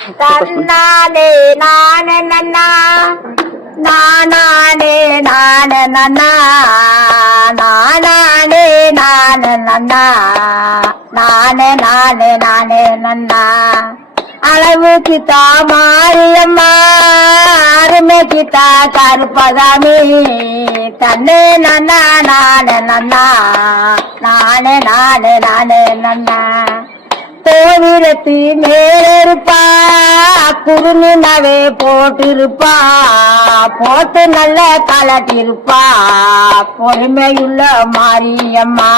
தன்னாலே நானே நன்னா. நானானே நானே நன்னா. நானானே நானே நன்னா. நானே நானே நானே நன்னா. அளவுக்கு தா மாரியம்மா அருமைக்கு தா கருப்பதாமி. தன்னே நன்னா நானே நன்னா. நானே நானே நானே நன்னா. கோவிலத்து மேலிருப்பா குறுநிலவே போட்டிருப்பா போட்டு நல்ல தளட்டிருப்பா பொறுமையுள்ள மாரியம்மா.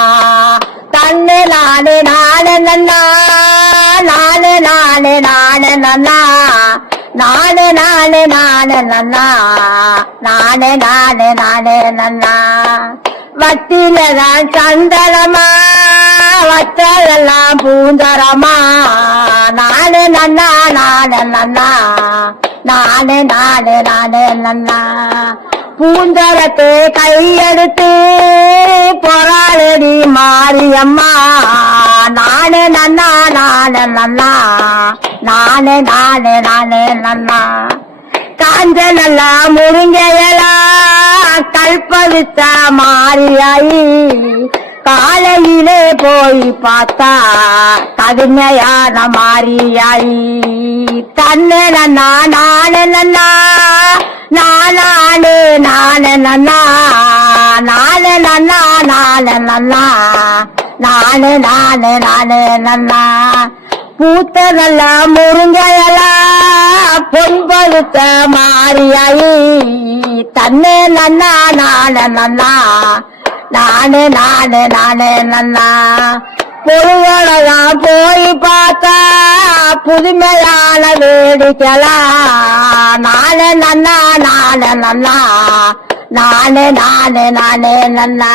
தன்னை நானே நானே நன்னா நானே நானே நானே நன்னா நானே நானே நானே நன்னா நானே நானே நானே நன்னா. வட்டிலதான் சந்தனமா வச்சதெல்லாம் பூந்தரமா. நானு நன்னா நானு நன்னா. நானு நானு நானு நன்னா. பூந்தரத்தை கையெடுத்து பொறாளடி மாரியம்மா. நானு நன்னா நானு நன்னா. நானு நானு நானு நன்னா. காஞ்ச நல்லா முருங்கையலா கல்பவித்த மாரியாயி. காலையிலே போய் பார்த்தா கடுமையான மாறியாய். தன்ன நானண்ணா நானே நானண்ணா நானே நானே நானே நானே நானே நன்னா. பூத்த நல்ல முருங்கையலா பொன் பழுத்த தன்னே நன்னா நானே நன்னா நானே நானே நானே நன்னா. பொருளெல்லாம் போய் பார்த்தா புதுமையான வேடிக்கலாம் நானே நன்னா நானே நன்னா. நானே நானே நானே நன்னா.